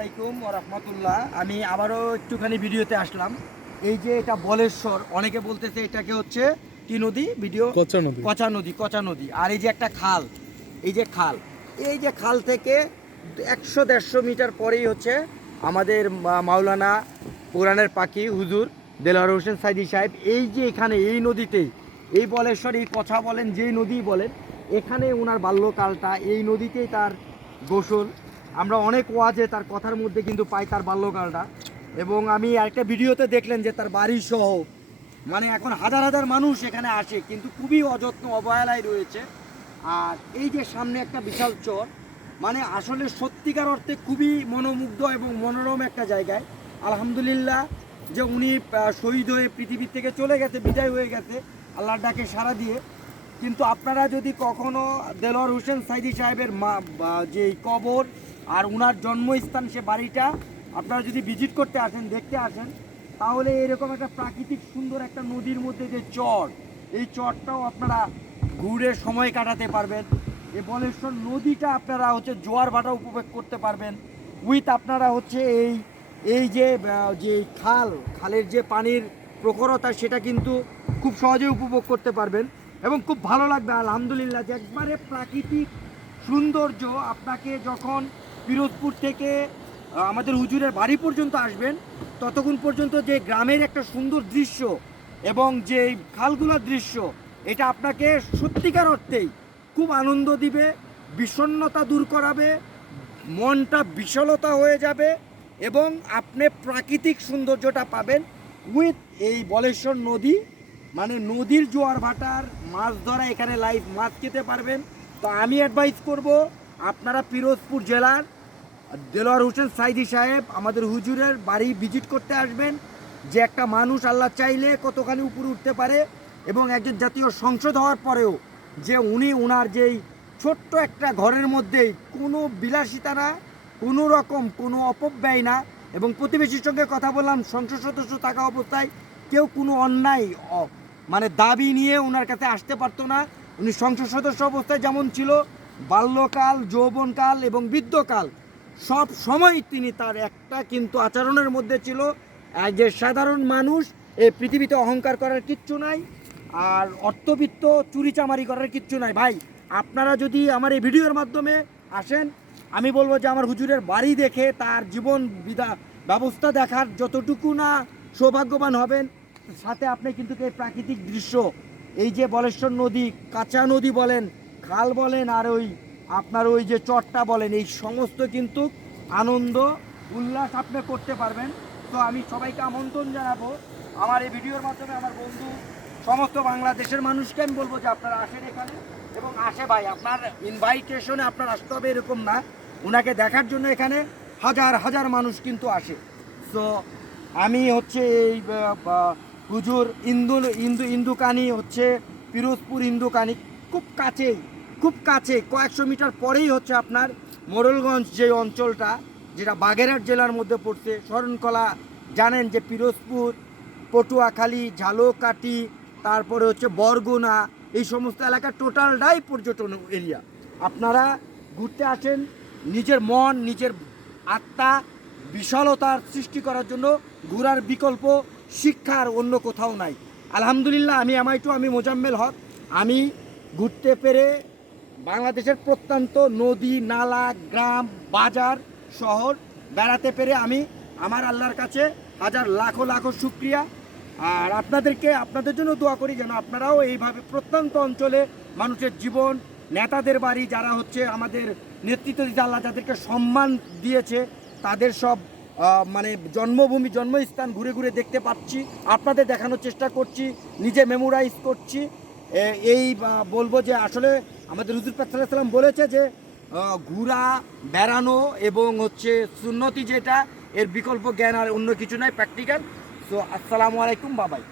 আসসালামাইকুম ওয়া রাহমাতুল্লাহ। আমি আবারও একটুখানি ভিডিওতে আসলাম। এই যে এটা বলেশ্বর, অনেকে বলতেছে এটাকে হচ্ছে কি নদী, ভিডিও কচা নদী। আর এই যে একটা খাল, এই যে খাল, এই যে খাল থেকে 100-150 মিটার পরেই হচ্ছে আমাদের মাওলানা পুরাণের পাখি হুজুর দেলোয়ার হোসেন সাইদি সাহেব। এই যে এখানে এই নদীতেই, এই বলেশ্বর, এই কথা বলেন যেই নদী বলেন, এখানে ওনার বাল্যকালটা, এই নদীতেই তার গোসল। আমরা অনেক ওয়াজে তার কথার মধ্যে কিন্তু পাই তার বাল্যকালটা। এবং আমি একটা ভিডিওতে দেখলেন যে তার বাড়ি সহ, মানে এখন হাজার হাজার মানুষ এখানে আসে, কিন্তু খুবই অযত্ন অবহেলায় রয়েছে। আর এই যে সামনে একটা বিশাল চর, মানে আসলে সত্যিকার অর্থে খুবই মনোমুগ্ধ এবং মনোরম একটা জায়গায়। আলহামদুলিল্লাহ যে উনি শহীদ হয়ে পৃথিবীর থেকে চলে গেছে, বিদায় হয়ে গেছে আল্লাহর ডাকে সাড়া দিয়ে। কিন্তু আপনারা যদি কখনো দেলোয়ার হোসেন সাইদি সাহেবের যে কবর আর উনার জন্মস্থান, সে বাড়িটা আপনারা যদি ভিজিট করতে আসেন, দেখতে আসেন, তাহলে এরকম একটা প্রাকৃতিক সুন্দর একটা নদীর মধ্যে যে চর, এই চরটাও আপনারা ঘুরে সময় কাটাতে পারবেন। এই বলেশ্বর নদীটা আপনারা হচ্ছে জোয়ার ভাটা উপভোগ করতে পারবেন উইথ আপনারা হচ্ছে এই যে খালের যে পানির প্রখরতা, সেটা কিন্তু খুব সহজে উপভোগ করতে পারবেন এবং খুব ভালো লাগবে। আলহামদুলিল্লাহ যে একবারে প্রাকৃতিক সৌন্দর্য। আপনাকে যখন পিরোজপুর থেকে আমাদের হুজুরের বাড়ি পর্যন্ত আসবেন, ততক্ষণ পর্যন্ত যে গ্রামের একটা সুন্দর দৃশ্য এবং যে খালগুলোর দৃশ্য, এটা আপনাকে সত্যিকার অর্থেই খুব আনন্দ দিবে, বিষণ্ণতা দূর করাবে, মনটা বিশালতা হয়ে যাবে এবং আপনি প্রাকৃতিক সৌন্দর্যটা পাবেন উইথ এই বলেশ্বর নদী। মানে নদীর জোয়ার ভাটার মাছ ধরা, এখানে লাইভ মাছ খেতে পারবেন। তো আমি অ্যাডভাইস করব আপনারা পিরোজপুর জেলার দেলোয়ার হোসেন সাইদি সাহেব আমাদের হুজুরের বাড়ি ভিজিট করতে আসবেন। যে একটা মানুষ আল্লাহ চাইলে কতখানি উপরে উঠতে পারে, এবং একজন জাতীয় সংসদ হওয়ার পরেও যে উনি ওনার যেই ছোট্ট একটা ঘরের মধ্যেই কোনো বিলাসিতা না, কোনো রকম কোনো অপব্যয় না। এবং প্রতিবেশীর সঙ্গে কথা বললাম, সংসদ সদস্য থাকা অবস্থায় কেউ কোনো অন্যায় মানে দাবি নিয়ে ওনার কাছে আসতে পারতো না। উনি সংসদ সদস্য অবস্থায় যেমন ছিল, বাল্যকাল, যৌবনকাল এবং বৃদ্ধকাল, সব সময় তিনি তার একটা কিন্তু আচরণের মধ্যে ছিল যে সাধারণ মানুষ, এই পৃথিবীতে অহংকার করার কিচ্ছু নাই, আর অর্থবিত্ত চুরিচামারি করার কিচ্ছু নাই। ভাই, আপনারা যদি আমার এই ভিডিওর মাধ্যমে আসেন, আমি বলবো যে আমার হুজুরের বাড়ি দেখে তার জীবন ব্যবস্থা দেখার যতটুকু না সৌভাগ্যবান হবেন, সাথে আপনি কিন্তু এই প্রাকৃতিক দৃশ্য, এই যে বলেশ্বর নদী, কাঁচা নদী বলেন, খাল বলেন, আর আপনার ওই যে চরটা বলেন, এই সমস্ত কিন্তু আনন্দ উল্লাস আপনি করতে পারবেন। তো আমি সবাইকে আমন্ত্রণ জানাবো আমার এই ভিডিওর মাধ্যমে, আমার বন্ধু সমস্ত বাংলাদেশের মানুষকে আমি বলবো যে আপনারা আসেন এখানে এবং আসে। ভাই, আপনার ইনভাইটেশনে আপনার আসতে হবে এরকম না, ওনাকে দেখার জন্য এখানে হাজার হাজার মানুষ কিন্তু আসে। তো আমি হচ্ছে এই হুজুর ইন্দুকানি হচ্ছে পিরোজপুর ইন্দুকানি খুব কাছে কয়েকশো মিটার পরেই হচ্ছে আপনার মোড়লগঞ্জ যে অঞ্চলটা, যেটা বাগেরহাট জেলার মধ্যে পড়ছে। শরণখোলা জানেন যে পিরোজপুর, পটুয়াখালী, ঝালকাঠি, তারপরে হচ্ছে বরগুনা, এই সমস্ত এলাকা টোটালটাই পর্যটন এরিয়া। আপনারা ঘুরতে আসেন নিজের মন, নিজের আত্মা বিশালতার সৃষ্টি করার জন্য। ঘোরার বিকল্প শিক্ষার অন্য কোথাও নাই। আলহামদুলিল্লাহ আমি মোজাম্মেল হক, আমি ঘুরতে পেরে বাংলাদেশের প্রত্যন্ত নদী, নালা, গ্রাম, বাজার, শহর বেড়াতে পেরে আমি আমার আল্লাহর কাছে হাজার লাখো লাখো শুকরিয়া। আর আপনাদের জন্য দোয়া করি যেন আপনারাও এইভাবে প্রত্যন্ত অঞ্চলে মানুষের জীবন, নেতাদের বাড়ি, যারা হচ্ছে আমাদের নেতৃত্ব দিতে আল্লাহ যাদেরকে সম্মান দিয়েছে, তাদের সব মানে জন্মভূমি, জন্মস্থান ঘুরে ঘুরে দেখতে পাচ্ছি, আপনাদের দেখানোর চেষ্টা করছি, নিজে মেমোরাইজ করছি। এই বলবো যে আসলে আমাদের হুজুর পাক সাল্লাল্লাহু আলাইহি ওয়াসাল্লাম বলেছে যে ঘোরা, বেড়ানো এবং হচ্ছে সুন্নতি যেটা, এর বিকল্প জ্ঞান আর অন্য কিছু নাই, প্র্যাকটিক্যাল। সো আসসালামু আলাইকুম, বাবাই।